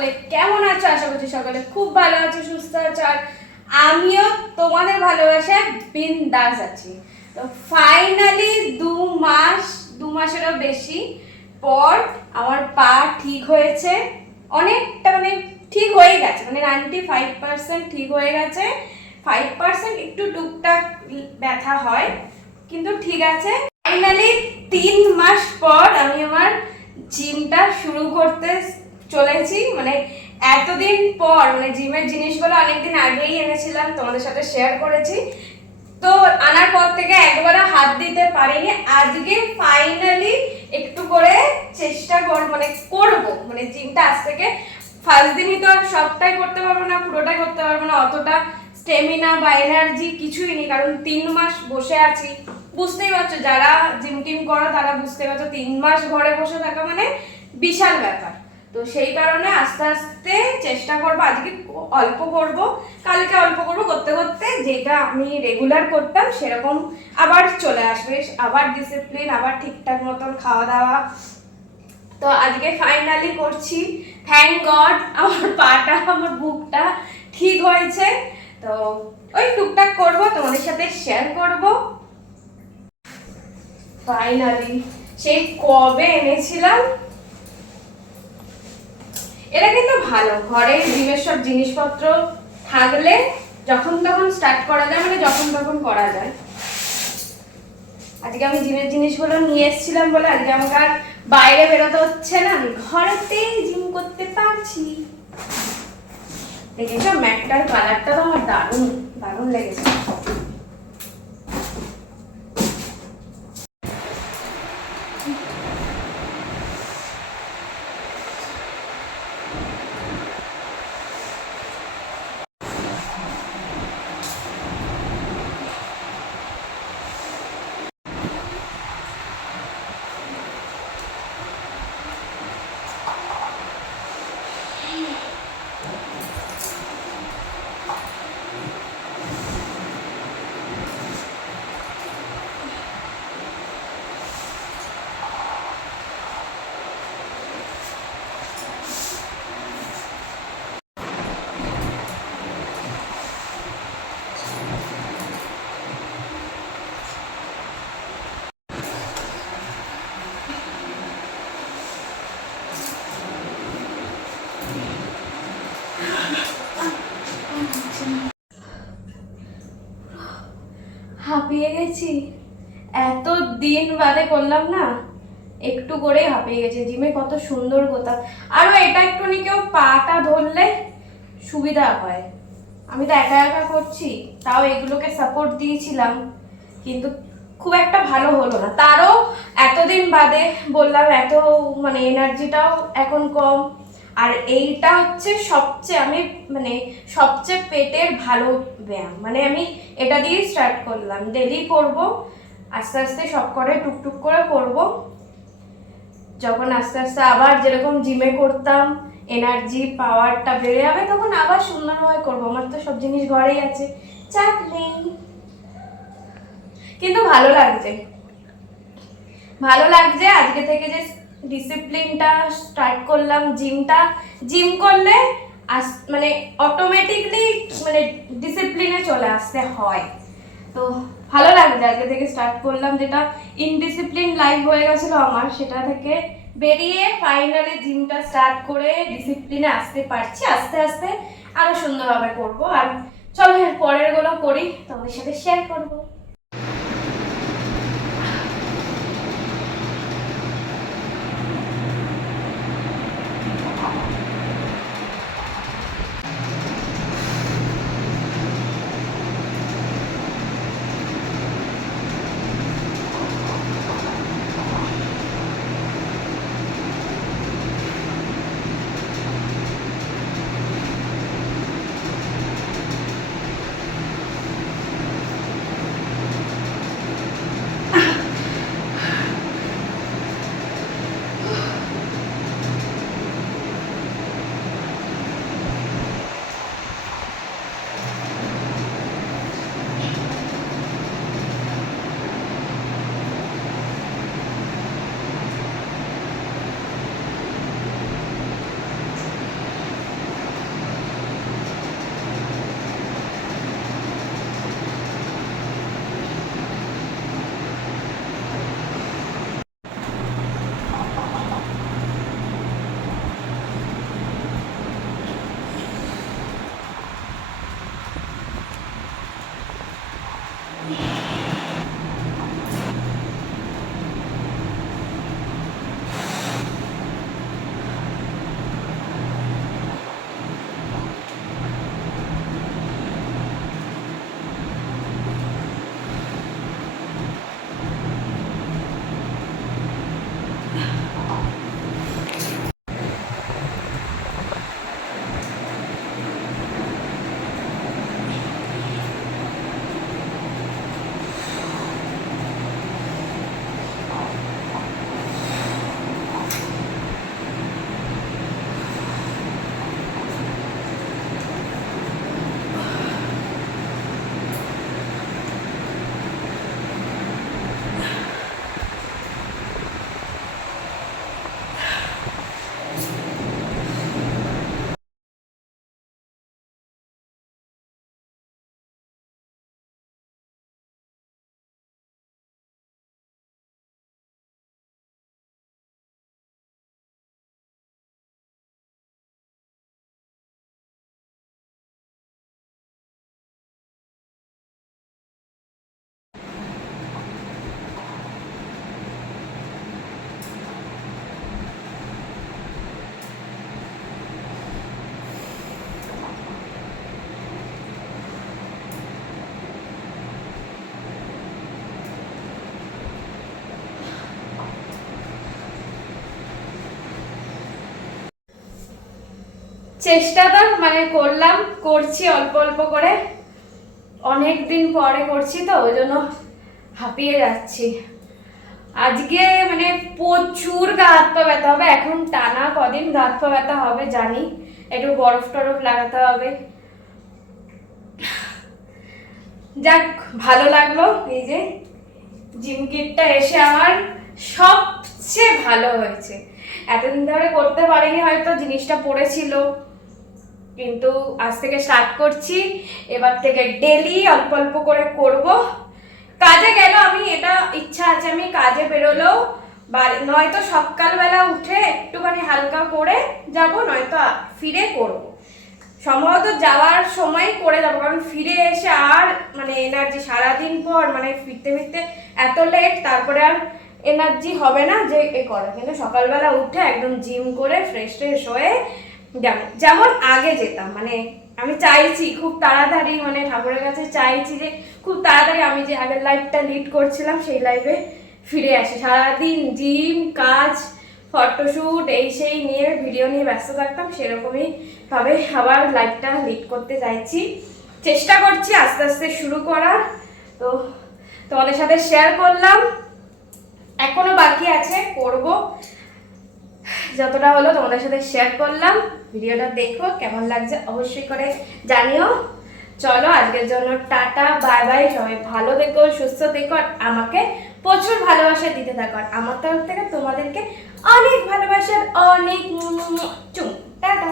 সকলে কেমন আছো? আশা করছি সকলে খুব ভালো আছো, সুস্থ আছো, আর আমিও তোমাদের ভালোবাসায় বিন্দাস আছি। তো ফাইনালি দু মাস, দু মাসেরও বেশি পর আমার পা ঠিক হয়েছে। অনেকটা মানে ঠিক হয়ে গেছে মানে নাইনটি ফাইভ পার্সেন্ট ঠিক হয়ে গেছে। ফাইভ পার্সেন্ট একটু টুকটাক ব্যথা হয়, কিন্তু ঠিক আছে। ফাইনালি তিন মাস পর আমি আমার জিমটা শুরু করতে চলেছি মানে এতদিন পর মানে জিমের জিনিসগুলো অনেকদিন আগেই এনেছিলাম, তোমাদের সাথে শেয়ার করেছি। তো আনার পর থেকে একবারও হাত দিতে পারিনি, আজকে ফাইনালি একটু করে চেষ্টা কর মানে করব মানে জিমটা আজ থেকে ফার্স্ট দিনই তো আর সবটাই করতে পারব না, পুরোটাই করতে পারব না, অতটা স্টেমিনা বা এনার্জি কিছুই নেই, কারণ তিন মাস বসে আছি, বুঝতেই পারছ, যারা জিম টিম করো, তারা বুঝতে পারছ, তিন মাস ঘরে বসে থাকা মানে বিশাল ব্যাপার। তো সেই কারণে আস্তে আস্তে চেষ্টা করব, আজকে অল্প করব, কালকে অল্প করব, করতে করতে যেটা আমি রেগুলার করতাম সেরকম আবার চলে আসবে, আবার ডিসিপ্লিন আবার ঠিকঠাক মতন খাওয়া দাওয়া। তো আজকে ফাইনালি করছি থ্যাংক গড আমার পাটা, আমার বুকটা ঠিক হয়েছে। তো ওই টুকটাক করব, তোমাদের সাথে শেয়ার করব। ফাইনালি সেই কবে এনেছিলাম? এটা কিন্তু ভালো। ঘরে জিমের সব জিনিসপত্র থাকলে যখন তখন স্টার্ট করা যায় মানে যখন তখন করা যায়। আজকে আমি জিমের জিনিসগুলো নিয়ে এসেছিলাম বলে আজকে আমাকে আর বাইরে বেরোতে হচ্ছে না। ঘরেতেই জিম করতে পারছি। দেখেছ? ম্যাটটার কালারটা তো আমার দারুণ দারুণ লেগেছে। হাঁপিয়ে গেছি। এত দিন বাদে করলাম না, একটু করেই হাঁপিয়ে গেছে। জিমে কত সুন্দর কথা আরও এটা একটুখানি কেউ পাটা ধরলে সুবিধা হয়। আমি তো একা একা করছি, তাও এগুলোকে সাপোর্ট দিয়েছিলাম, কিন্তু খুব একটা ভালো হলো না। তারও এতদিন বাদে বললাম, এত মানে এনার্জিটাও এখন কম। আর এইটা হচ্ছে সবচেয়ে আমি মানে সবচেয়ে পেটের ভালো ব্যায়াম। মানে আমি এটা দিয়েই স্টার্ট করলাম। ডেলি করব, আস্তে আস্তে সব করে টুকটুক করে করব। যখন আস্তে আস্তে আবার যেরকম জিমে করতাম এনার্জি পাওয়ারটা বেড়ে যাবে, তখন আবার সুন্দরভাবে করব। আমার তো সব জিনিস ঘরেই আছে। চাপ নেই কিন্তু ভালো লাগছে। ভালো লাগছে আজকে থেকে যে ডিসিপ্লিনটা স্টার্ট করলাম জিমটা জিম করলে আস মানে অটোমেটিকলি মানে ডিসিপ্লিনে চলে আসতে হয়। তো ভালো লাগছে আজকে থেকে স্টার্ট করলাম, যেটা ইনডিসিপ্লিন লাইফ হয়ে গেছিল আমার, সেটা থেকে বেরিয়ে ফাইনালি জিমটা স্টার্ট করে ডিসিপ্লিনে আসতে পারছি। আস্তে আস্তে আরও সুন্দরভাবে করব। আর চলো পরেরগুলো করি, তোমাদের সাথে শেয়ার করব। চেষ্টা তো মানে করলাম, করছি অল্প অল্প করে। অনেক দিন পরে করছি তো, ওই জন্য হাঁপিয়ে যাচ্ছি। আজকে মানে প্রচুর গা হাত পা ব্যথা হবে, এখন টানা কদিন গা হাত পা ব্যথা হবে জানি, একটু বরফ টরফ লাগাতে হবে। যাক, ভালো লাগল এই যে জিম কিটটা এসে আমার সবচেয়ে ভালো হয়েছে। এতদিন ধরে করতে পারিনি, হয়তো জিনিসটা পড়েছিল। কিন্তু আজ থেকে স্টার্ট করছি। এবার থেকে ডেলি অল্প অল্প করে করব। কাজে গেল আমি, এটা ইচ্ছা আছে, আমি কাজে বেরোলেও বাড়ি- নয়তো সকালবেলা উঠে একটুখানি হালকা করে যাব, নয়তো ফিরে করব। সম্ভবত যাওয়ার সময় করে যাব, কারণ ফিরে এসে আর মানে এনার্জি সারাদিন পর মানে ফিরতে ফিরতে এত লেট তারপরে আর এনার্জি হবে না যে এ করে কিন্তু সকালবেলা উঠে একদম জিম করে ফ্রেশ ট্রেশ হয়ে যেমন যেমন আগে যেতাম মানে আমি চাইছি খুব তাড়াতাড়ি মানে ঠাকুরের কাছে চাইছি যে খুব তাড়াতাড়ি আমি যে আগের লাইফটা লিড করছিলাম, সেই লাইফে ফিরে আসি। সারাদিন জিম কাজ ফটোশ্যুট এই সেই নিয়ে ভিডিও নিয়ে ব্যস্ত থাকতাম, সেরকমই ভাবে আবার লাইফটা লিড করতে চাইছি। চেষ্টা করছি আস্তে আস্তে শুরু করার। তো তোমাদের সাথে শেয়ার করলাম। এখনও বাকি আছে, করব। যতটা হলো তোমাদের সাথে শেয়ার করলাম। ভিডিওটা দেখো, কেমন লাগছে অবশ্যই করে জানিও। চলো, আজকের জন্য টাটা বাই বাই সবাই ভালো দেখো সুস্থ দেখো আর আমাকে প্রচুর ভালোবাসা দিতে থাকো। আর আমার তরফ থেকে তোমাদেরকে অনেক ভালোবাসার অনেক চুম। টাটা।